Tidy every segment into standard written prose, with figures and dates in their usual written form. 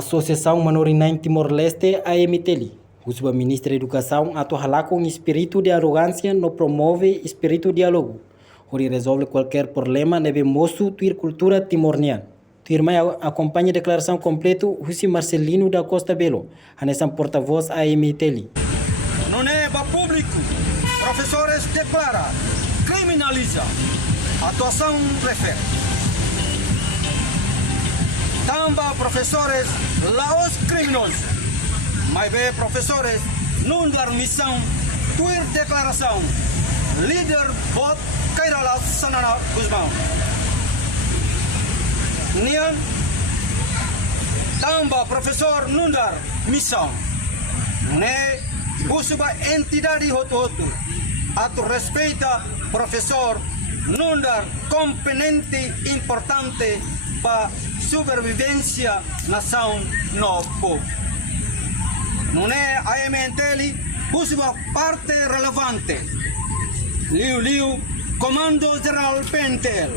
Associação Manorina em Timor-Leste, AMTL. O Ministro da Educação atuará com espírito de arrogância, não promove espírito de diálogo. Onde resolve qualquer problema, deve mostrar a cultura timorniana. A irmã acompanha a declaração completa, José Marcelino da Costa Belo, a nessa porta-voz AMTL. Não é público. Professores declaram, criminaliza. Atuação refere. Tamba professores laos criminosos. Mas bem professores não dar missão, tuir declaração. Líder bot Kairala Sanana Guzmão. Nian Tamba professor não dar missão. Ne busca entidade hoto. Atu respeita professor não dar componente importante para sobrevivência nação no povo. Não é a AMTL busca parte relevante. Liu, Comando Geral PNTL,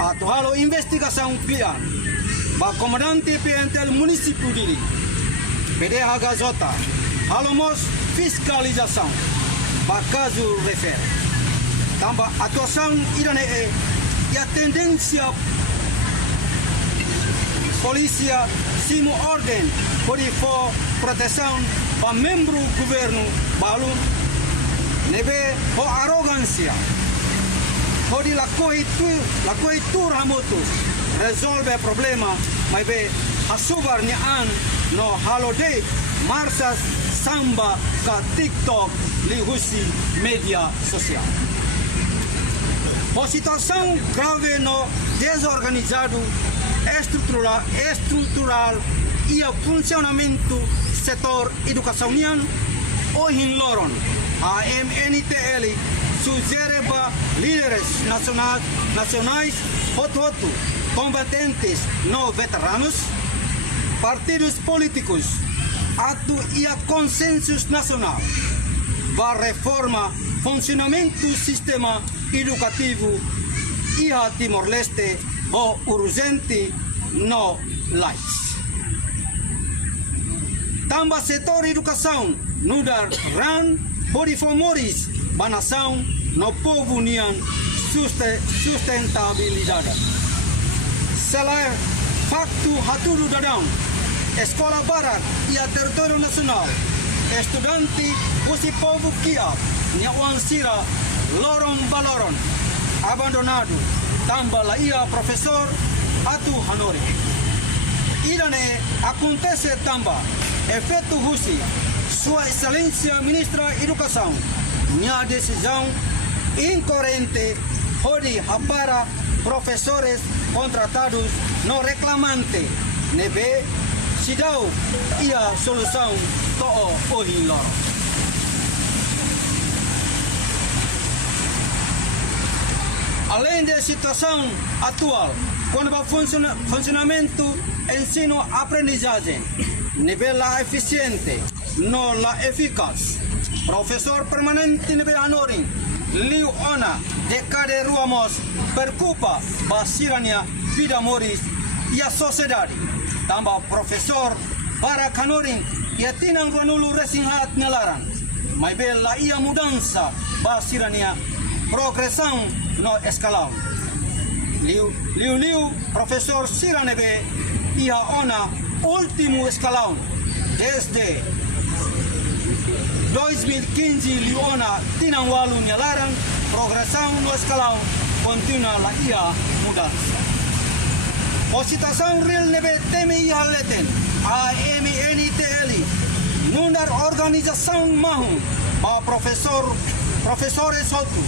atual investigação PIAN, ba comandante PNTL município diri, PDH Jota, halomos fiscalização, ba caso refere. Tamba atuação irane e a tendência polícia simo ordem por for proteção para membro governo balun nebe por arrogância por la coitura ramotus resolve problema mas be asubar ni an no holiday marsas samba ka TikTok li husi media social. A situação grave no desorganizado estrutural e o funcionamento do setor educacional hoje em Loron. A AMNTL sugere para líderes nacionais, combatentes não veteranos, partidos políticos, ato e a consenso nacional para reforma funcionamento do sistema educativo e a Timor-Leste o urgente no lais. Tamba setor educação no dar ran porifomoris banação no povo nian sustentabilidade. Selain faktu haturu dadang escola barat e a território nacional estudante usi povo kia nyawan sira loron baloron abandonado tamba la ia professor atu hanori irane acontece tamba efeito Rússia sua excelência ministra educação minha decisão incoerente onde para professores contratados no reclamante nebe sidau ia solução to hoje loro. Além da situação atual, quando o funcionamento ensino-aprendizagem, nível eficiente, não eficaz, professor permanente nível anorim, liu ona, decade ruamos, preocupa a cidadania, vida moris e a sociedade. Também professor para canorim e a tinang ranulu resinhat nelaran, mas bela ia mudança a cidadania, progressão no escalão. Liu, professor Siranebe, e a ona último escalão. Desde 2015, Liona tinangwalu nyalaran, progressão no escalão, continua la ia mudança. A situação real nebe teme e haleten, a AMNTL, nundar organização mahum, a professores solto,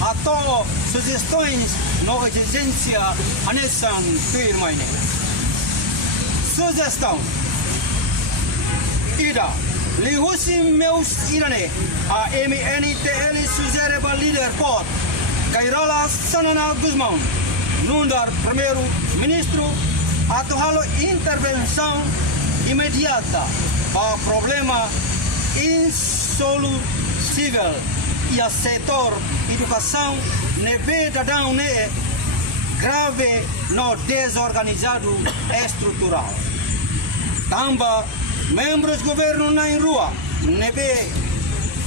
ato sugestões no exigência anesan firmaine. Sugestão. Ida, lihusi meus irane, a AMNTL sugere para líder pot, Kairala Sanana Guzmão, nundar primeiro ministro, atual intervenção imediata para problema insolúvel e a setor educação neve dadão ne grave no desorganizado estrutural. Tamba, membros do governo na rua, nebe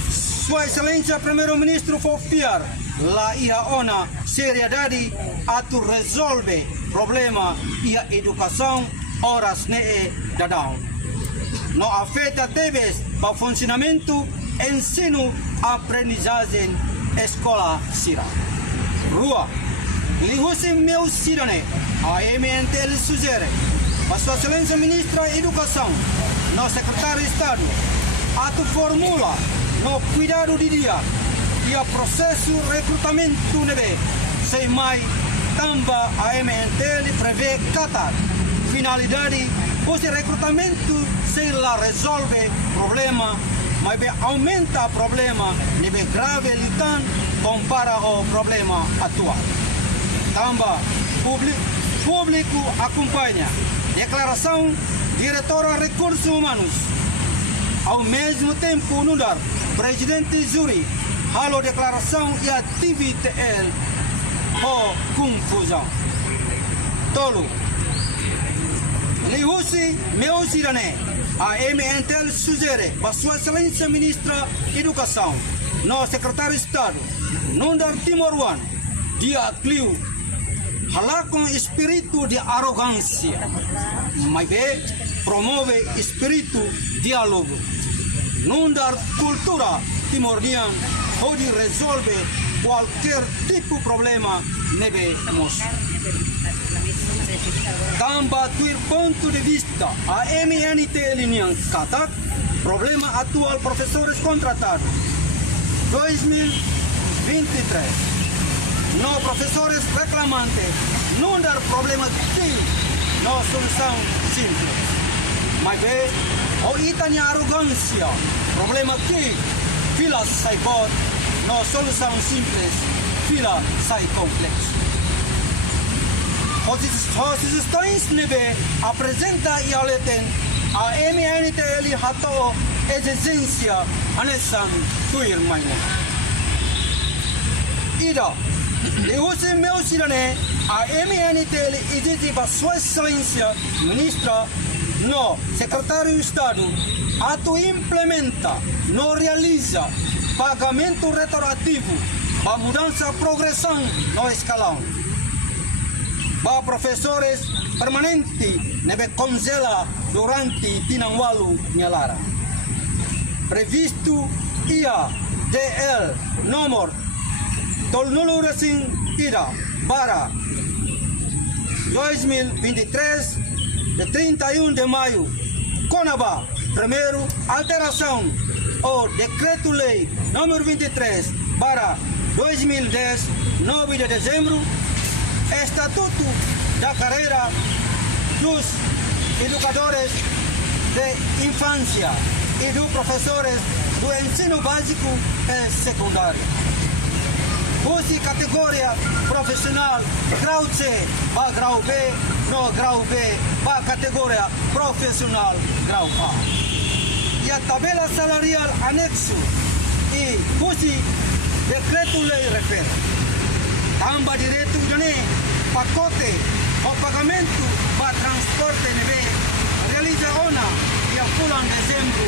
Sua Excelência Primeiro-Ministro Fofiar, la ia ona seriedade atu resolve problema ia educação horas ne dadão. No afeta teves para funcionamento, ensino, aprendizagem, escola sira. Rua, lihusi meu sirane, a MNTL sugere, para Sua Excelência Ministra da Educação, no Secretário de Estado, atu formula no cuidado de dia e a processo recrutamento nebe, sem mais tamba a MNTL prevê catar finalidade, pois o recrutamento se lá resolve problema, mas aumenta problema nebe grave litan compara o problema atual. Tamba público acompanha declaração diretora Recursos Humanos. Ao mesmo tempo, Nundar, presidente Zuri, halo declaração e atividade ou confusão. Tolo. Lihusi meu sirane, a MNTL sugere para Sua Excelência Ministra da Educação, no Secretário de Estado, Nundar Timoruan, dia Clio, halar com espírito de arrogância, mas promove espírito diálogo. Nundar cultura timoriana pode resolver qualquer tipo de problema nebe moço. Tamba do ponto de vista, a MNTL Nian Katak, problema atual professores contratados, 2023. No professores reclamantes, não dar problema que não solução simples. Mas o itania arrogância, problema que fila sai bot, não solução simples, fila sai complexo. As sugestões nebe apresenta e aletem a MNTL hato exigência anesan tuir mainne. Ida, lihusi meu sirane a MNTL exige para Sua Excelência Ministra no Secretário de Estado atu implementa, não realiza pagamento retroativo para mudança progressão no escalão. Para professores permanentes nebe congela durante tinangwalu nyalara. Previsto ia DL nomor tolnuluresin ida para 2023 de 31 de maio, Conaba, primeiro alteração o decreto-lei número 23 para 2010, 9 de dezembro, Estatuto da Carreira dos Educadores de Infância e dos Professores do Ensino Básico e Secundário. Usi categoria profissional grau C para grau B, no grau B para categoria profissional grau A. E a tabela salarial anexo e usi decreto-lei refere. Tamba direito de pacote o pagamento para transporte nebe realiza ona e apulam dezembro,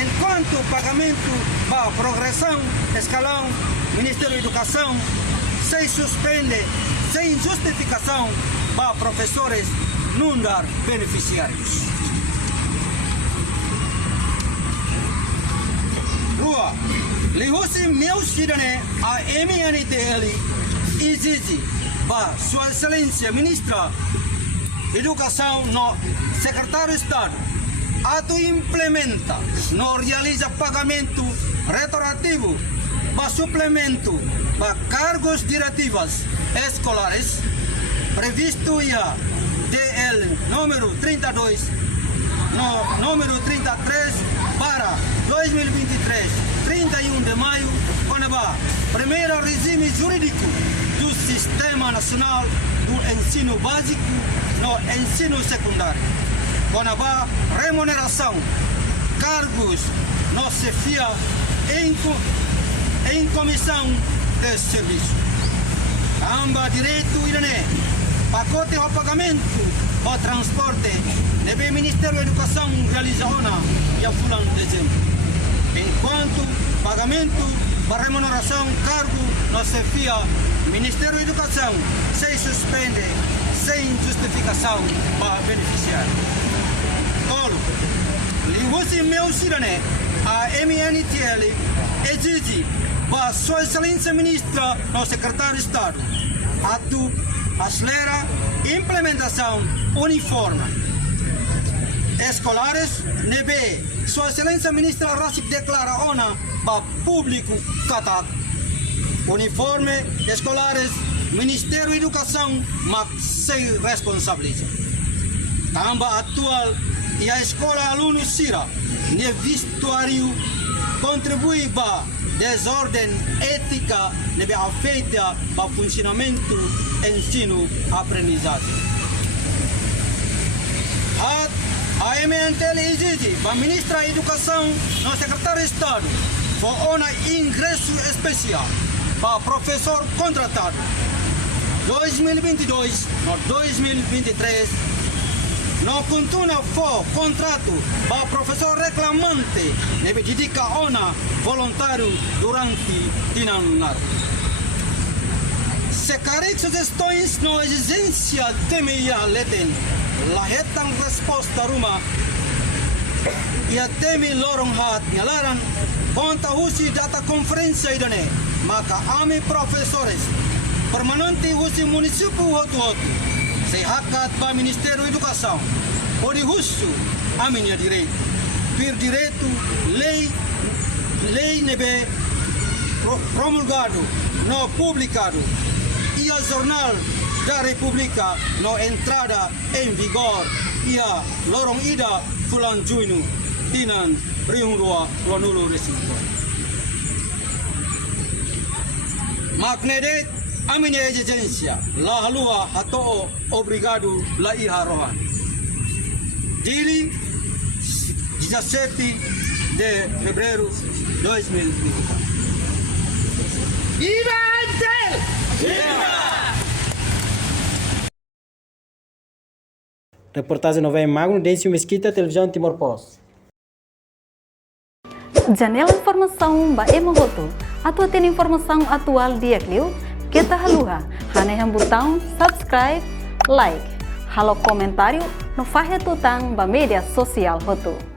enquanto o pagamento para progressão escalão Ministério da Educação se suspende sem justificação para professores não dar beneficiários. Rua, lihusi meu cidadão a MNTL exige para Sua Excelência Ministra da Educação no Secretário de Estado atu implementa, não realiza pagamento retroativo para suplemento para cargos diretivas escolares previsto já DL número 32 no número 33 para 2023, 31 de maio, Conaba, primeiro regime jurídico do Sistema Nacional do Ensino Básico no Ensino Secundário. Conaba, remuneração, cargos no CEFIA em comissão de serviço. Amba direito irane, pacote de pagamento o transporte nebe Ministério da Educação realiza e a fulan de dezembro. Enquanto pagamento para remuneração cargo na chefia, Ministério da Educação se suspende sem justificação para beneficiário. Tolo, Liwusi meu cidadão, a MNTL exige para Sua Excelência Ministra, no Secretário de Estado, acelera implementação uniforme. Escolares, nebe Sua Excelência Ministra Racip declara para público catat. Uniforme escolares, Ministério da Educação, mas se responsabiliza. Tamba atual e a escola aluno Sira, ne vestuário contribui para desordem ética, nebe afeta para funcionamento, ensino, aprendizagem. A MNTL exige para a Ministra da Educação, no Secretário de Estado, for ingresso especial para professor contratado 2022 no 2023. No continua for contrato para professor reclamante deve dedicar voluntário durante tinanar. Se carrega sugestões na exigência de meia letem, lahetan resposta ruma e a temi lorong hat ngalaran conta usi data conferência idane maka ami professores permanente usi município hotu se hakat para Ministério da Educação ori husu aminha direito per direito lei nebe promulgado no publicado e a jornal da República no entrada em vigor e a lorong ida fulan junho tinan riungrua lonulu resinto magnedet a minha exigência, la halua hato obrigado la iharohan. Dili 17 de fevereiro 2024. Viva Antel! Viva! Reportagem Nova Magno, Décio Mesquita, Televisão Timor-Post. Janela informação ba emohoto. Atua tem informação atual dia Clio. Kita haluha, haneham botão subscribe, like, halo comentário no fahe tutang ba media sosial hotu.